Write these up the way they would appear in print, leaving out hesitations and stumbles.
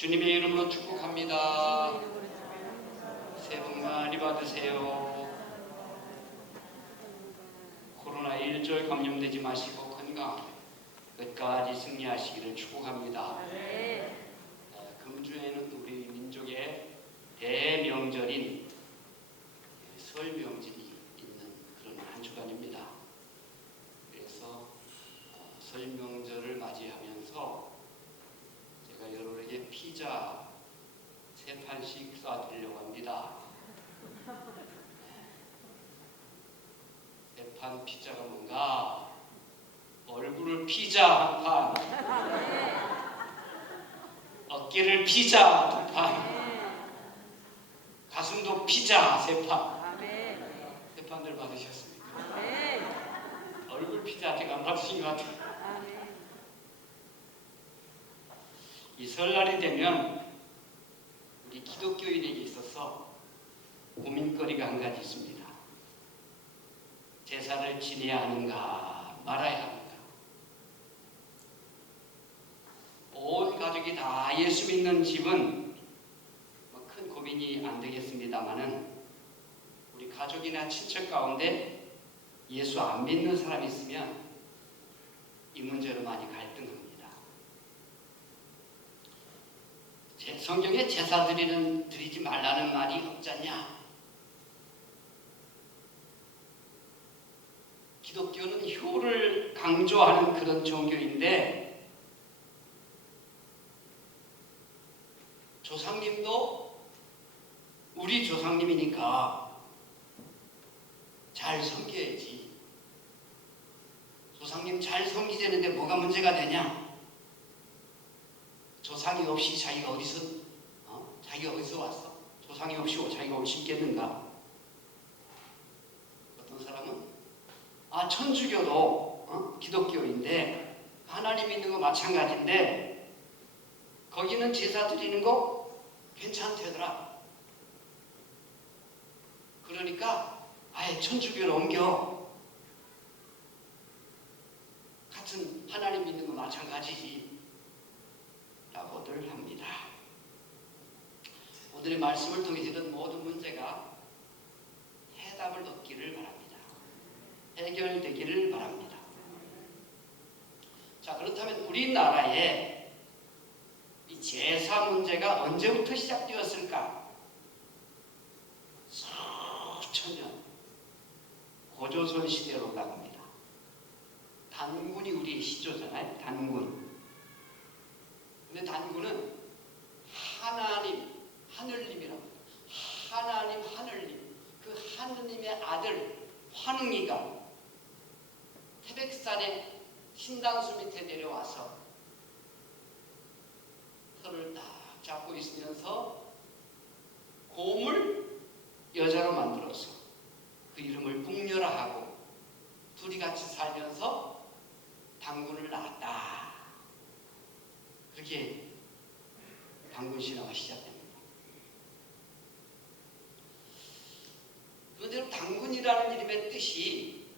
주님의 이름으로 축복합니다. 새해 복 많이 받으세요. 코로나 일절 감염되지 마시고 건강 끝까지 승리하시기를 축복합니다. 금주에는 우리 민족의 대명절인 설 명절이 있는 그런 한 주간입니다. 그래서 설 명절을 맞이하면서 제가 여러분에게 피자 3판씩 쏴드리려고 합니다. 3판 피자가 뭔가? 얼굴을 피자 1판, 어깨를 피자 2판, 가슴도 피자 3판. 3판들 받으셨습니까? 얼굴 피자 아직 안 받으신 것 같아요. 이 설날이 되면 우리 기독교인에게 있어서 고민거리가 한 가지 있습니다. 제사를 지내야 하는가 말아야 하는가. 온 가족이 다 예수 믿는 집은 큰 고민이 안 되겠습니다만은 우리 가족이나 친척 가운데 예수 안 믿는 사람이 있으면 이 문제로 많이 갈등합니다. 성경에 제사 드리지 말라는 말이 없잖냐? 기독교는 효를 강조하는 그런 종교인데 조상님도 우리 조상님이니까 잘 섬겨야지. 조상님 잘 섬기자는데 뭐가 문제가 되냐? 조상이 없이 자기가 어디서 왔어? 조상이 없이 자기가 올 수 있겠는가? 어떤 사람은 천주교도 기독교인데 하나님 믿는 거 마찬가지인데 거기는 제사 드리는 거 괜찮대더라. 그러니까 아예 천주교로 옮겨. 같은 하나님 믿는 거 마찬가지지 라고들 합니다. 오늘의 말씀을 통해 이런 모든 문제가 해답을 얻기를 바랍니다. 해결되기를 바랍니다. 자, 그렇다면 우리나라에 이 제사 문제가 언제부터 시작되었을까? 수천 년 고조선 시대로 올라갑니다. 단군이 우리의 시조잖아요. 단군. 근데 단군은 하나님, 하늘님이라고 합니다. 하나님, 하늘님. 그 하느님의 아들 환웅이가 태백산의 신당수 밑에 내려와서 털을 딱 잡고 있으면서 곰을 여자로 만들어서 그 이름을 묵녀라 하고 둘이 같이 살면서 단군을 낳았다. 그렇게 단군 신화가 시작됩니다. 그런데 단군이라는 이름의 뜻이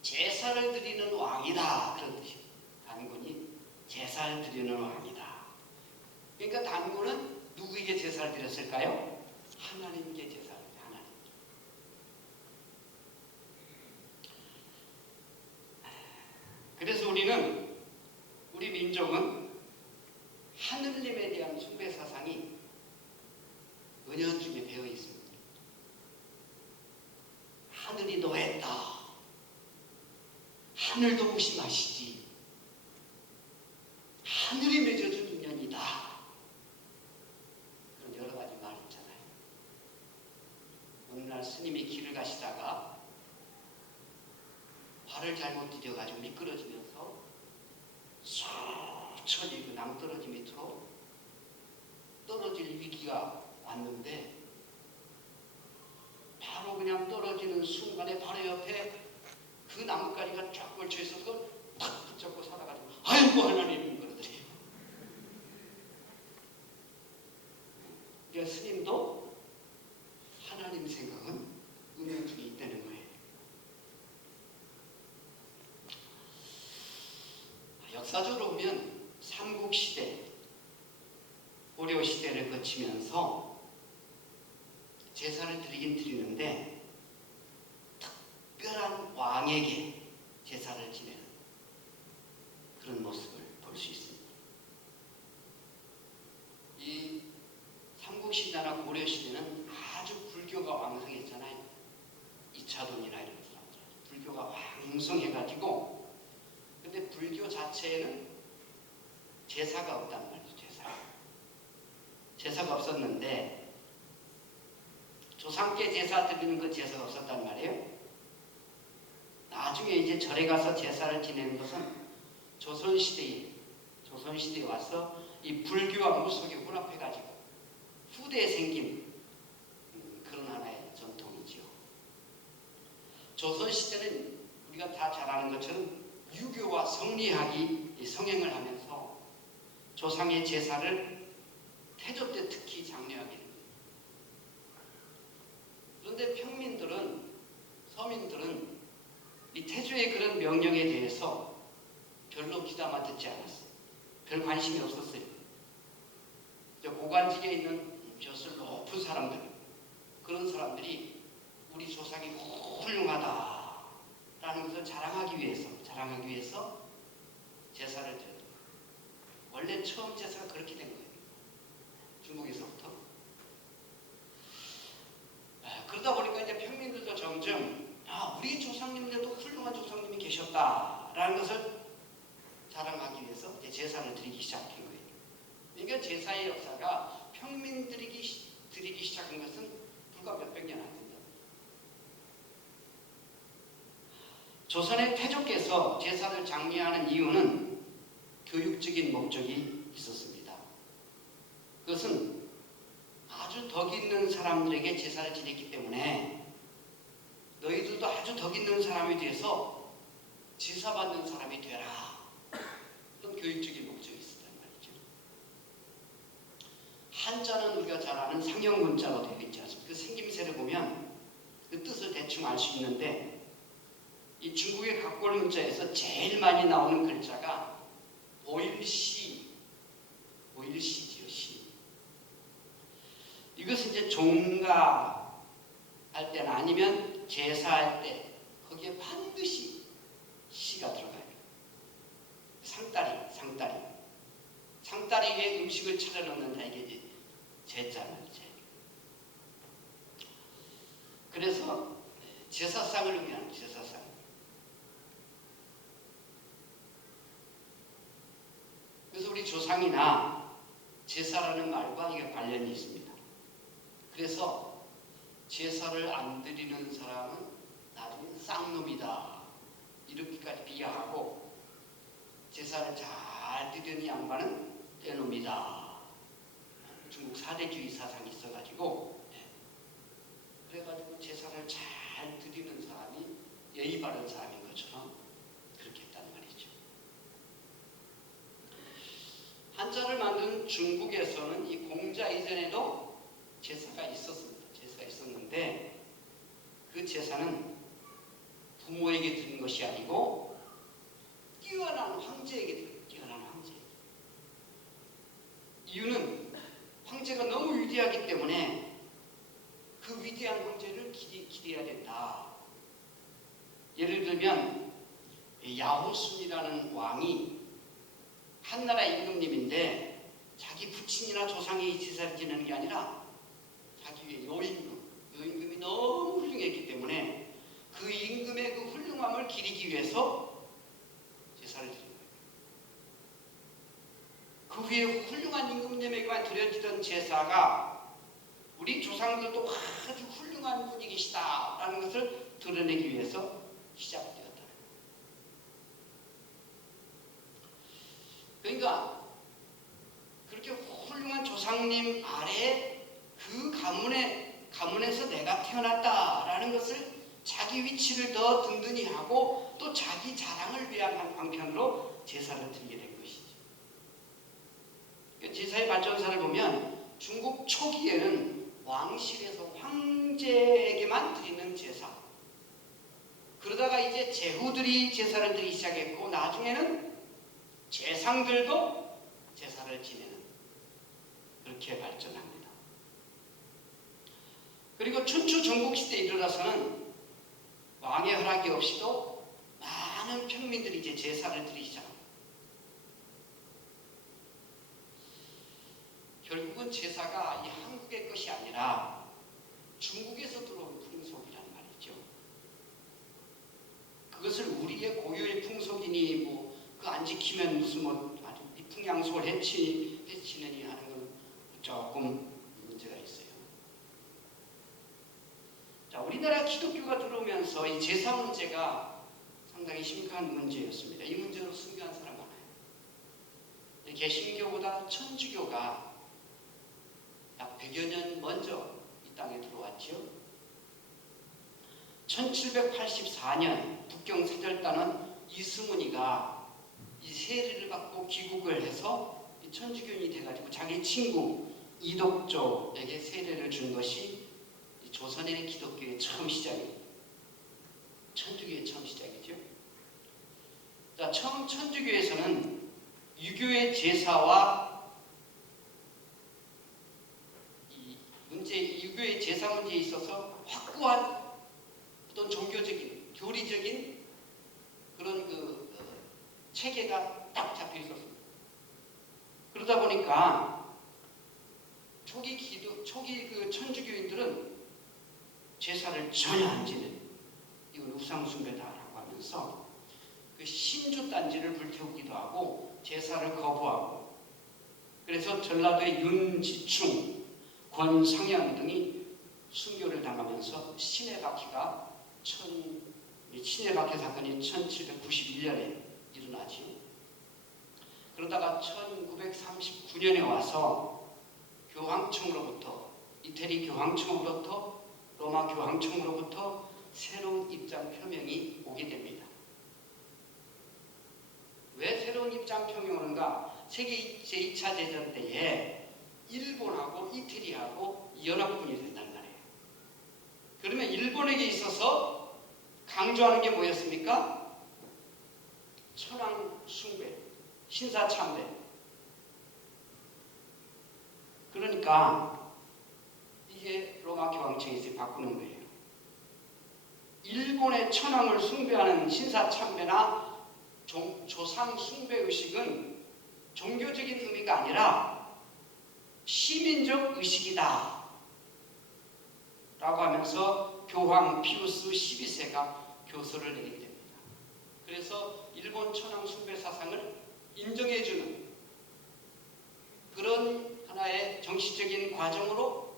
제사를 드리는 왕이다 그런 뜻이에요. 단군이 제사를 드리는 왕이다. 그러니까 단군은 누구에게 제사를 드렸을까요? 하나님께 제사를 드렸어요. 하나님께. 그래서 우리 민족은 하느님에 대한 숭배 사상이 은연중에 배어 있습니다. 하늘이 노했다. 하늘도 무심하시지. 하늘이 맺어준 인연이다. 그런 여러 가지 말이 있잖아요. 어느 날 스님이 길을 가시다가 발을 잘못 디뎌가지고 미끄러지면서 수천이 그 낭떠러지 밑으로 떨어질 위기가 왔는데 바로 그냥 떨어지는 순간에 바로 옆에 그 나뭇가지가 쫙 걸쳐 있어서 그걸 탁 붙잡고 살아가지고 아이고 하나님 그러더래요. 그러니까 스님도 하나님 생각은 은연중에 있다는 거예요. 역사적으로 보면 삼국시대 고려 시대를 거치면서 제사를 드리긴 드리는데 특별한 왕에게 제사를 지내는 그런 모습을 볼 수 있습니다. 이 삼국시대나 고려 시대는 아주 불교가 왕성했잖아요. 이차돈이나 이런 사람들 불교가 왕성해가지고, 근데 불교 자체에는 제사가 없단 말이죠. 제사가 없었는데 조상께 제사 드리는 그 제사가 없었단 말이에요. 나중에 이제 절에 가서 제사를 지내는 것은 조선시대에 와서 이 불교와 무속이 혼합해가지고 후대에 생긴 그런 하나의 전통이지요. 조선시대는 우리가 다 잘 아는 것처럼 유교와 성리학이 성행을 하면서 조상의 제사를 태조 때 특히 장려하게 됩니다. 그런데 평민들은, 서민들은 이 태조의 그런 명령에 대해서 별로 귀담아 듣지 않았어요. 별 관심이 없었어요. 고관직에 있는 벼슬 높은 사람들, 그런 사람들이 우리 조상이 훌륭하다라는 것을 자랑하기 위해서 제사를 드려요. 원래 처음 제사가 그렇게 된 거예요. 중국에서부터. 그러다 보니까 이제 평민들도 점점 우리 조상님들도 훌륭한 조상님이 계셨다라는 것을 자랑하기 위해서 이제 제사를 드리기 시작한 거예요. 그러니까 제사의 역사가 평민들이 드리기 시작한 것은 불과 몇백 년 안 된다. 조선의 태조께서 제사를 장려하는 이유는 교육적인 목적이 있었습니다. 그것은 아주 덕 있는 사람들에게 제사를 지냈기 때문에 너희들도 아주 덕 있는 사람이 돼서 제사받는 사람이 되라. 그런 교육적인 목적이 있었단 말이죠. 한자는 우리가 잘 아는 상형문자로 되어 있지 않습니까? 그 생김새를 보면 그 뜻을 대충 알 수 있는데, 이 중국의 각골 문자에서 제일 많이 나오는 글자가 오일시지요. 시. 이것은 이제 종가 할 때나 아니면 제사할 때 거기에 반드시 시가 들어가요. 상다리 위에 음식을 차려놓는 자에게 이제 제자는 제. 그래서 제사상을 의미하는 제사상. 그래서 우리 조상이나 제사라는 말과 이게 관련이 있습니다. 그래서 제사를 안 드리는 사람은 나중에 쌍놈이다, 이렇게까지 비하하고, 제사를 잘 드리는 양반은 떼놈이다. 중국 사대주의 사상이 있어가지고, 그래가지고 제사를 잘 드리는 사람이 예의 바른 사람인 것처럼 그렇게 했단 말이죠. 한자를 만든 중국에서는 이 공자 이전에도 제사가 있었습니다. 제사가 있었는데 그 제사는 부모에게 드린 것이 아니고 뛰어난 황제에게 드린, 뛰어난 황제. 이유는 황제가 너무 위대하기 때문에 그 위대한 황제를 기대해야 된다. 예를 들면 야호순이라는 왕이 한나라 임금님인데 자기 부친이나 조상이 제사를 지내는 게 아니라 자기 위에 여임금이 너무 훌륭했기 때문에 그 임금의 그 훌륭함을 기리기 위해서 제사를 드린 거예요. 그 후에 훌륭한 임금님에게만 드려지던 제사가 우리 조상들도 아주 훌륭한 분이시다라는 것을 드러내기 위해서 시작되었다. 그러니까 그렇게 훌륭한 조상님 아래 그 가문에서 내가 태어났다라는 것을 자기 위치를 더 든든히 하고 또 자기 자랑을 위한 한 방편으로 제사를 드리게 된 것이죠. 제사의 발전사를 보면 중국 초기에는 왕실에서 황제에게만 드리는 제사, 그러다가 이제 제후들이 제사를 드리기 시작했고 나중에는 재상들도 제사를 지내는 그렇게 발전합니다. 그리고 춘추 전국시대에 이르러서는 왕의 허락이 없이도 많은 평민들이 이제 제사를 드리기 시작합니다. 결국은 제사가 이 한국의 것이 아니라 중국에서 들어온 풍속이란 말이죠. 그것을 우리의 고유의 풍속이니 그 안 지키면 무슨 풍양속을 해치느니 하는 건 조금 문제가 있어요. 자, 우리나라 기독교가 들어오면서 이 제사 문제가 상당히 심각한 문제였습니다. 이 문제로 순교한 사람 많아요. 개신교보다 천주교가 약 100여 년 먼저 이 땅에 들어왔지요. 1784년 북경사절단은 이승훈이가 이 세례를 받고 귀국을 해서 천주교인이 돼가지고 자기 친구 이독조에게 세례를 준 것이 조선의 기독교의 처음 시작입니다. 천주교의 처음 시작이죠. 자, 처음 천주교에서는 유교의 제사와 유교의 제사 문제에 있어서 확고한 어떤 종교적인, 교리적인 그런 체계가 딱 잡혀 있었습니다. 그러다 보니까 초기 천주교인들은 제사를 전혀 안 지내는, 이건 우상숭배다라고 하면서 그 신주단지를 불태우기도 하고 제사를 거부하고, 그래서 전라도의 윤지충, 권상현 등이 순교를 당하면서 신해박해가 신해박해 사건이 1791년에 일어나지요. 그러다가 1939년에 와서 교황청으로부터, 이태리 교황청으로부터, 로마 교황청으로부터 새로운 입장 표명이 오게 됩니다. 왜 새로운 입장 표명이 오는가? 세계 제2차 대전 때에 일본하고 이태리하고 연합군이 된단 말이에요. 그러면 일본에게 있어서 강조하는 게 뭐였습니까? 천황 숭배, 신사 참배. 그러니까 이게 로마 교황청에서 바꾸는 거예요. 일본의 천황을 숭배하는 신사 참배나 조상 숭배 의식은 종교적인 의미가 아니라 시민적 의식이다 라고 하면서 교황 피우스 12세가 교서를 내게 됩니다. 그래서 일본 천황 숭배 사상을 인정해주는 그런 하나의 정치적인 과정으로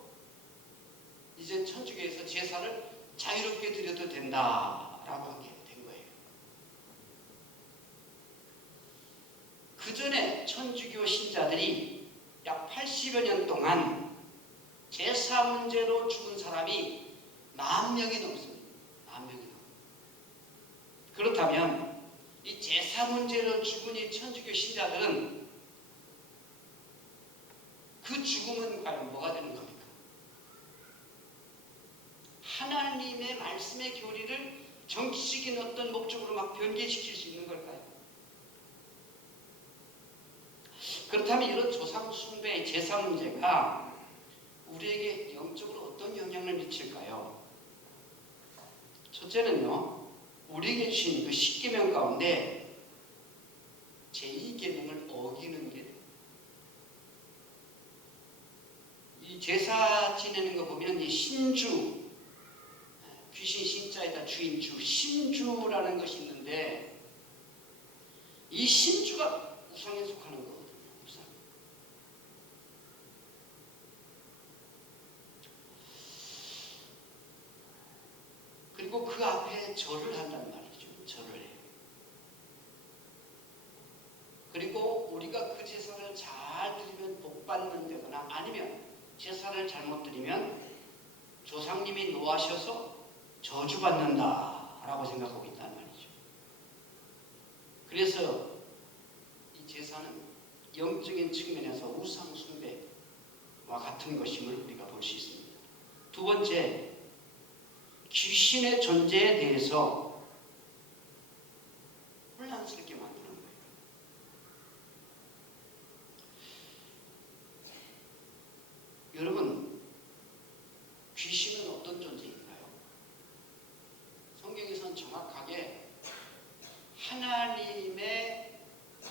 이제 천주교에서 제사를 자유롭게 드려도 된다라고 하게 된 거예요. 그 전에 천주교 신자들이 약 80여 년 동안 제사 문제로 죽은 사람이 10,000명이 넘습니다. 10,000명이 넘습니다. 그렇다면 이 제사 문제로 죽은 이 천주교 신자들은 그 죽음은 과연 뭐가 되는 겁니까? 하나님의 말씀의 교리를 정치적인 어떤 목적으로 막 변개시킬 수 있는 걸까요? 그렇다면 이런 조상 숭배의 제사 문제가 우리에게 영적으로 어떤 영향을 미칠까요? 첫째는요, 우리에게 주신 그 10계명 가운데 제2계명을 어기는 게, 이 제사 지내는 거 보면 이 신주, 귀신 신자에다 주인주, 신주라는 것이 있는데 이 신주가 우상에 속하는 거거든요. 우상. 그리고 그 앞에 절을 한단 말이죠. 절을 해요. 그리고 우리가 그 제사를 잘 드리면 복 받는 데거나 아니면 제사를 잘못 드리면 조상님이 노하셔서 저주받는다라고 생각하고 있단 말이죠. 그래서 이 제사는 영적인 측면에서 우상 숭배와 같은 것임을 우리가 볼 수 있습니다. 두 번째, 귀신의 존재에 대해서 혼란스럽게 만드는 거예요.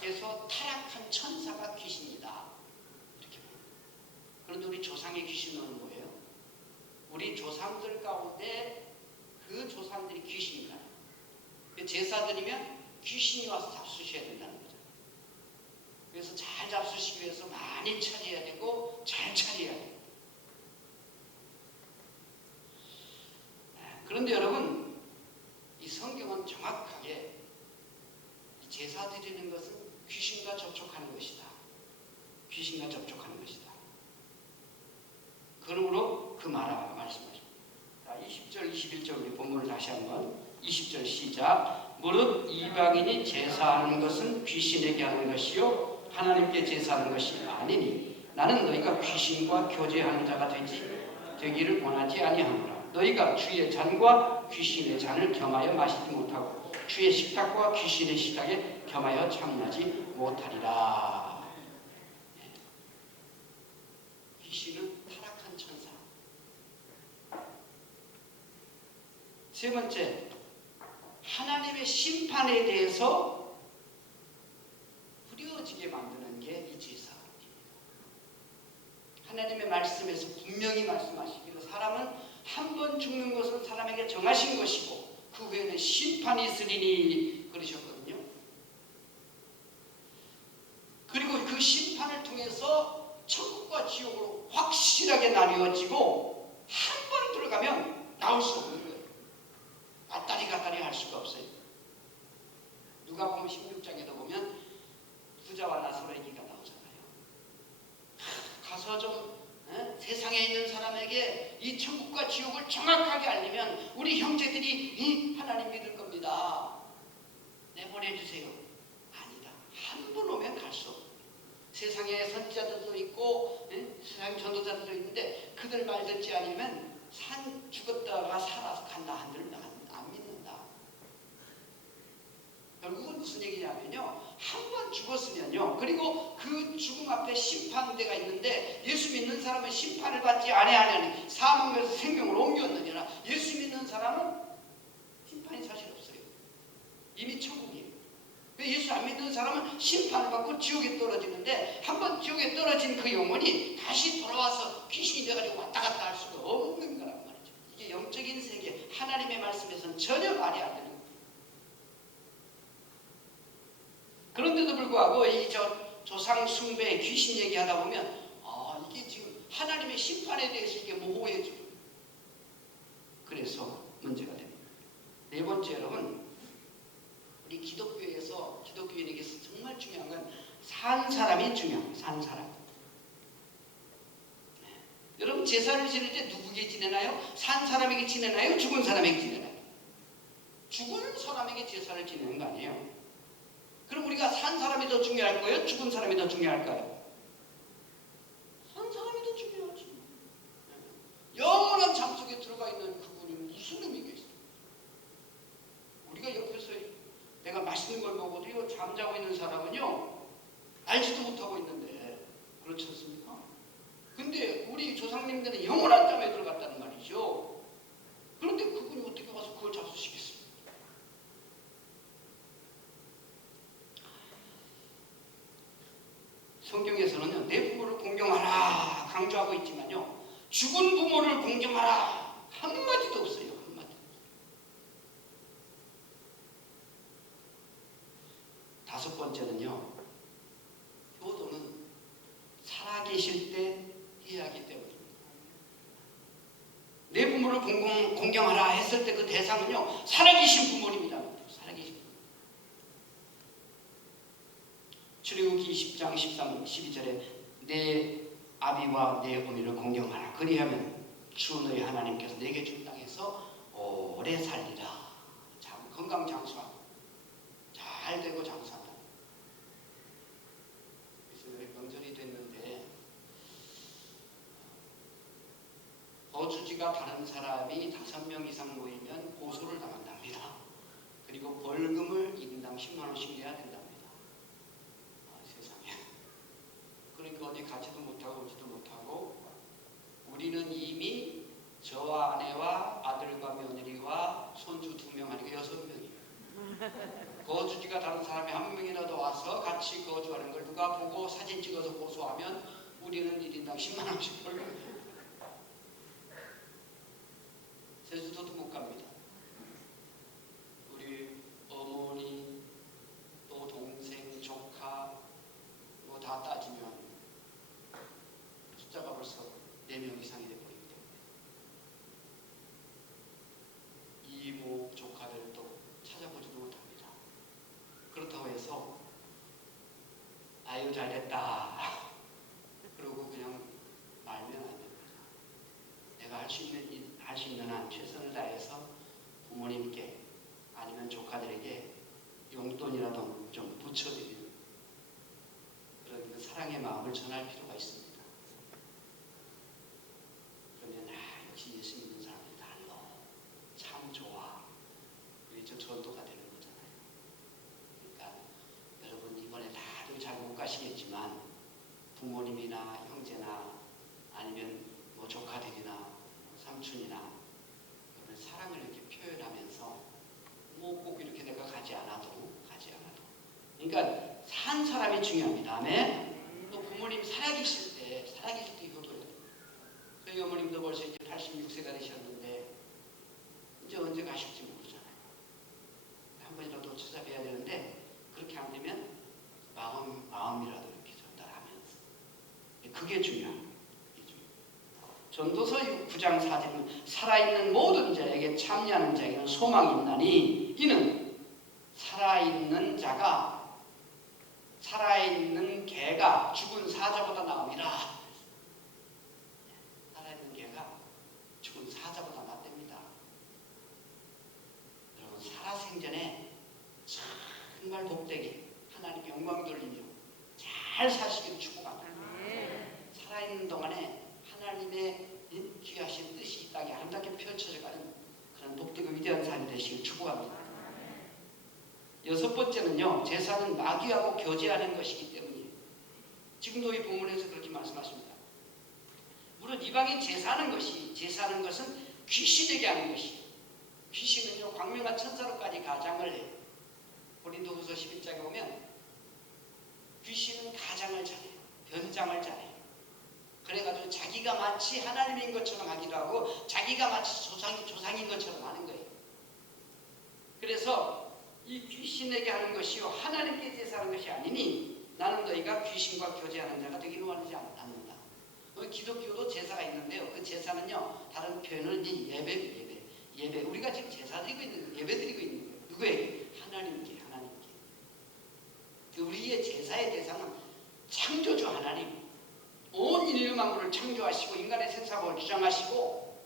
그래서 타락한 천사가 귀신이다. 이렇게 보여요. 그런데 우리 조상의 귀신은 뭐예요? 우리 조상들 가운데 그 조상들이 귀신이다. 제사 드리면 귀신이 와서 잡수셔야 된다는 거죠. 그래서 잘 잡수시기 위해서 많이 차려야 되고 잘 차려야 돼요. 그런데 여러분, 이 성경은 정확하게 이 제사 드리는 것은 귀신과 접촉하는 것이다. 귀신과 접촉하는 것이다. 그러므로 그 말씀하십니다. 20절, 21절 우리 본문을 다시 한번 20절 시작. 무릇 이방인이 제사하는 것은 귀신에게 하는 것이요 하나님께 제사하는 것이 아니니 나는 너희가 귀신과 교제하는 자가 되기를 원하지 아니하노라. 너희가 주의 잔과 귀신의 잔을 겸하여 마시지 못하고 주의 식탁과 귀신의 식탁에 겸하여 참여하지 못하리라. 귀신은 타락한 천사. 세 번째, 하나님의 심판에 대해서 흐려지게 만드는 게 이 제사입니다. 하나님의 말씀에서 분명히 말씀하시기를 사람은 한 번 죽는 것은 사람에게 정하신 것이고 그 후에는 심판이 있으리니 그러셨거든요. 그리고 그 심판을 통해서 천국과 지옥으로 확실하게 나뉘어지고 한 번 들어가면 나올 수 없는 거예요. 갔다리 할 수가 없어요. 누가복음 16장에도 보면 부자와 나사로 얘기가 나오잖아요. 가서 좀 세상에 있는 사람에게 이 천국과 지옥을 정확하게 알리면 우리 형제들이 하나님 믿을 겁니다. 내보내주세요. 아니다. 한 번 오면 갈 수 없어요. 세상에 선지자들도 있고 세상 전도자들도 있는데 그들 말 듣지 않으면 죽었다가 살아서 간다 한들 안 믿는다. 결국은 무슨 얘기냐면요, 한 번 죽었으면요, 그리고 그 죽음 앞에 심판대가 있는데 예수 믿는 사람은 심판을 받지 아니하느니 사망에서 생명으로 옮겼느니라. 예수 믿는 사람은 심판이 사실 없어요. 이미 천국이에요. 예수 안 믿는 사람은 심판을 받고 지옥에 떨어지는데 한 번 지옥에 떨어진 그 영혼이 다시 돌아와서 귀신이 돼가지고 왔다 갔다 할 수가 없는 거란 말이죠. 이게 영적인 세계, 하나님의 말씀에서는 전혀 말이 안 되는 거예요. 그런데도 불구하고 이 조상 숭배 귀신 얘기하다 보면 이게 지금 하나님의 심판에 대해서 이게 모호해져. 그래서 문제가 됩니다. 네 번째, 여러분, 우리 기독교인에게서 정말 중요한 건 산 사람이 중요합니다. 산 사람. 여러분, 제사를 지낼 때 누구에게 지내나요? 산 사람에게 지내나요? 죽은 사람에게 지내나요? 죽은 사람에게 제사를 지내는 거 아니에요. 그럼 우리가 산 사람이 더 중요할 거예요? 죽은 사람이 더 중요할까요? 산 사람이 더 중요하지. 영원한 잠 속에 들어가 있는 그분이 무슨 의미가 있어요? 우리가 옆에서 내가 맛있는 걸 먹어도요, 잠자고 있는 사람은요, 알지도 못하고 있는데, 그렇지 않습니까? 근데 우리 조상님들은 영원한 잠에 들어갔다는 말이죠. 그런데 그분이 어떻게 와서 그걸 잡수시겠어요? 성경에서는요, 내 부모를 공경하라 강조하고 있지만요, 죽은 부모를 공경하라 한마디도 없어요. 한마디. 다섯 번째는요, 효도는 살아계실 때 해야 하기 때문입니다. 내 부모를 공경하라 했을 때 그 대상은요, 살아계신 부모님이다. 살아계신 부모. 출애굽기 20장 13, 12절에 내 아비와 내 어미를 공경하라. 그리하면 주 너희 하나님께서 내게 준 땅에서 오래 살리라. 건강 장수하고 잘 되고 장수한다. 그래서 명절이 됐는데 거주지가 다른 사람이 5명 이상 모이면 고소를 당한답니다. 그리고 벌금을 인당 10만 원씩 내야 된답니다. 세상에. 그러니까 어디 가지도 못하고 오지도 못하고 우리는 이미 저와 아내와 아들과 며느리와 손주 2명 하니까 6명이에요. 거주지가 다른 사람이 1명이라도 와서 같이 거주하는 걸 누가 보고 사진 찍어서 고소하면 우리는 1인당 10만 원씩 벌고 제주도도 못 갑니다. 우리 어머니 또 동생, 조카 뭐 다 따지면 숫자가 벌써 4명 이상이 돼버리기 때문에 이모, 조카들도 찾아보지도 못합니다. 그렇다고 해서 아유 잘됐다 그러고 그냥 말면 안 됩니다. 내가 할 수 있는 한 최선을 다해서 부모님께 아니면 조카들에게 용돈이라도 좀 붙여드리는 그런 그 사랑의 마음을 전할 필요가 있습니다. 그러면 역시 예수 믿는 사람들이 달라. 참 좋아. 우리 저 전도가 되는 거잖아요. 그러니까 여러분 이번에 다들 잘 못 가시겠지만 부모님이나 형제나 아니면 뭐 조카들이나 삼촌이나 그런 사랑을 이렇게 표현하면서 뭐 꼭 이렇게 내가 가지 않아도 그러니까 산 사람이 중요합니다. 아멘. 또 부모님 살아계실 때 효도해야 돼요. 저희 어머님도 벌써 이제 86세가 되셨는데 이제 언제 가실지 모르잖아요. 한 번이라도 찾아뵈야 되는데 그렇게 안 되면 마음이라도 이렇게 전달하면서 그게 중요합니다. 전도서 9장 4절은 살아있는 모든 자에게 참여하는 자에게는 소망이 있나니 이는 살아있는 개가 죽은 사자보다 나음이라. 살아있는 개가 죽은 사자보다 낫답니다. 여러분 살아생전에 정말 복되게 하나님 영광 돌리며 잘 사시기를 축복합니다. 살아있는 동안에 하나님의 귀하신 뜻이 이 땅에 아름답게 펼쳐져가는 그런 복되고 위대한 삶이 되시길 축복합니다. 6번째는요, 제사는 마귀하고 교제하는 것이기 때문이에요. 지금도 이 본문에서 그렇게 말씀하십니다. 물론 이방인 제사하는 것은 귀신에게 하는 것이에요. 귀신은요, 광명한 천사로까지 가장을 해요. 고린도후서 11장에 보면 귀신은 가장을 잘해요. 변장을 잘해요. 그래가지고 자기가 마치 하나님인 것처럼 하기도 하고 자기가 마치 조상인 것처럼 하는 거예요. 그래서 이 귀신에게 하는 것이요 하나님께 제사하는 것이 아니니 나는 너희가 귀신과 교제하는 자가 되기를 원하지 않는다. 기독교도 제사가 있는데요. 그 제사는요 다른 표현은 예배. 우리가 지금 제사 드리고 있는 예배 드리고 있는 거예요. 누구에게? 하나님께. 우리의 제사의 대상은 창조주 하나님. 온 인류 만물을 창조하시고 인간의 생사복을 주장하시고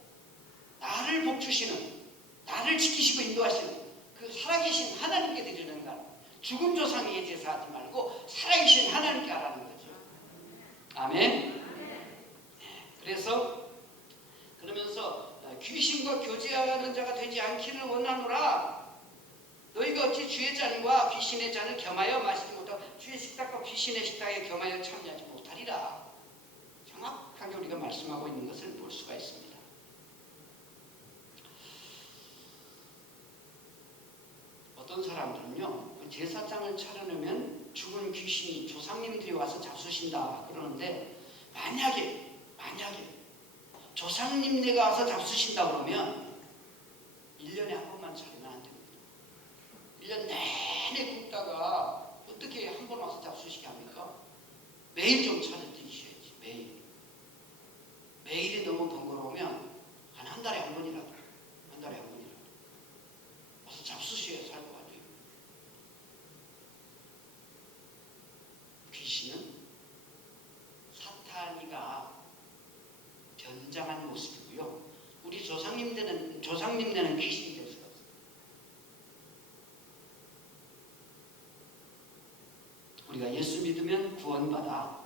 나를 복주시는, 나를 지키시고 인도하시는 그 살아계신 하나님께 드리는 것. 죽은 조상에게 제사하지 말고 살아계신 하나님께 하라는 거죠. 아멘. 그러면서 귀신과 교제하는 자가 되지 않기를 원하노라. 너희가 어찌 주의 잔과 귀신의 잔을 겸하여 마시지 못하고 주의 식탁과 귀신의 식탁에 겸하여 참여하지 못하리라. 정확하게 우리가 말씀하고 있는 것을 볼 수가 있습니다. 어떤 사람들은요, 제사장을 차려놓으면 죽은 귀신이 조상님들이 와서 잡수신다 그러는데 만약에 조상님네가 와서 잡수신다 그러면 1년에 한 번만 차리면 안 됩니다. 1년 내내 굶다가 어떻게 한 번 와서 잡수시게 합니까? 매일 좀 차려드리셔야지. 매일이 너무 번거로우면 한 달에 한 번이라도 와서 잡수셔야 살 것 같아요. 귀신은 사탄이가 변장한 모습이고요. 우리 조상님네는 귀신이 될 수가 없어요. 우리가 예수 믿으면 구원받아.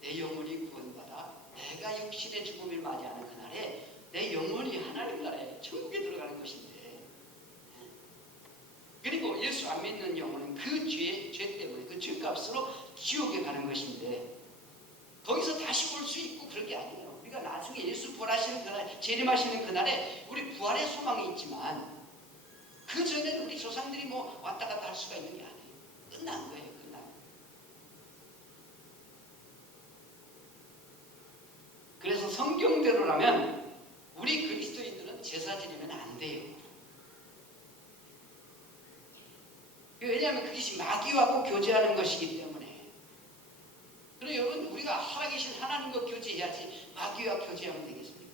내 영혼이 구원받아. 내가 육신의 죽음을 맞이하는 그날에 내 영혼이 하나님 나라에 천국에 들어가는 것인데, 그리고 예수 안 믿는 영혼은 그 죄 때문에 그 죄값으로 지옥에 가는 것인데 거기서 다시 볼 수 있고 그런 게 아니에요. 우리가 나중에 예수 부활하시는 그날, 재림하시는 그날에 우리 부활의 소망이 있지만 그 전에는 우리 조상들이 뭐 왔다 갔다 할 수가 있는 게 아니에요. 끝난 거예요. 계명대로라면 우리 그리스도인들은 제사 지내면 안 돼요. 왜냐하면 그것이 마귀하고 교제하는 것이기 때문에. 그래서 여러분, 우리가 살아계신 하나님과 교제해야지 마귀와 교제하면 되겠습니까?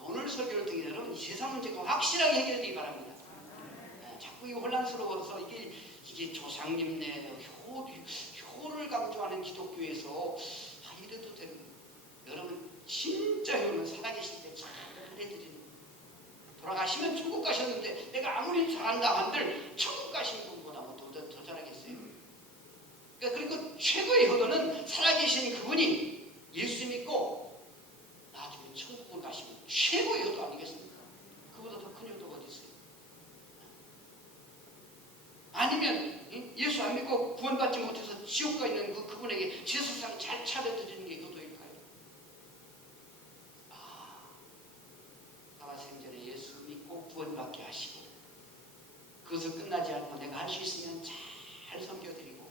오늘 설교를 통해 여러분 이 제사 문제가 확실하게 해결되기 바랍니다. 자꾸 이 혼란스러워서 이게 조상님네 효를 강조하는 기독교에서 이래도 되는 거예요. 여러분 진짜 효는 살아계실 때 잘 해드리는 거예요. 돌아가시면 천국 가셨는데 내가 아무리 잘한다 한들 천국 가신 분보다 더 잘하겠어요. 그러니까 그리고 최고의 효도는 살아계신 그분이 예수 믿고 나중에 천국을 가시면 최고의 효도 아니겠습니까? 그보다 더 큰 효도가 어디 있어요? 아니면 예수 안 믿고 구원받지 못해서 지옥 가 있는 그분에게 제사상 잘 차려드리는 게 효도일까요? 살아생전에 예수 믿고 구원받게 하시고 그것을 끝나지 않고 내가 할 수 있으면 잘 섬겨드리고,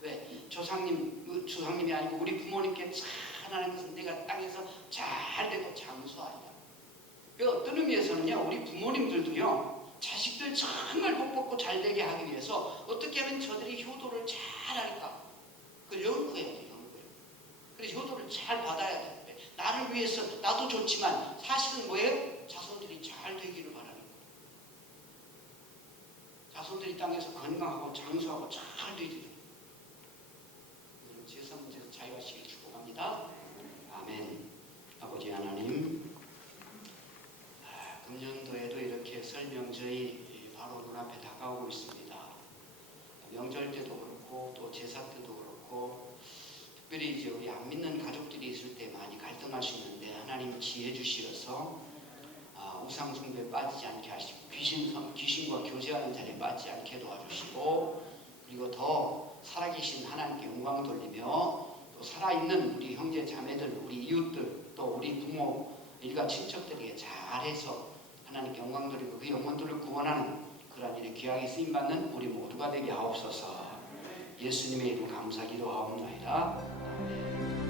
왜? 조상님이 아니고 우리 부모님께 잘하는 것은 내가 땅에서 잘 되고 장수하리라. 어떤 의미에서는요, 우리 부모님들도요, 자식들 정말 복 받고 잘 되게 하기 위해서 어떻게 하면 저들이 효도를 잘 할까? 그걸 연구해야 돼요, 연구해요. 그래서 효도를 잘 받아야 돼. 나를 위해서, 나도 좋지만 사실은 뭐예요? 자손들이 잘 되기를 바라는 거예요. 자손들이 땅에서 건강하고 장수하고 잘 되기를. 제사 문제에서 자유하시길 축복합니다. 아멘. 아버지 하나님, 금년도에도 이렇게 설 명절이 바로 눈앞에 다가오고 있습니다. 명절 때도 그렇고 또 제사 때도 그렇고 특별히 이제 우리 안 믿는 가족들이 있을 때 많이 갈등할 수 있는데 하나님 지혜 주시어서 우상 숭배에 빠지지 않게 하시고 귀신과 교제하는 자리에 빠지지 않게 도와주시고, 그리고 더 살아계신 하나님께 영광 돌리며 또 살아있는 우리 형제 자매들, 우리 이웃들, 또 우리 부모, 일가 친척들에게 잘해서 하나님께 영광 돌리고 그 영혼들을 구원하는 그러한 일에 귀하게 쓰임받는 우리 모두가 되게 하옵소서. 예수님의 이름 감사 기도하옵나이다. 아멘.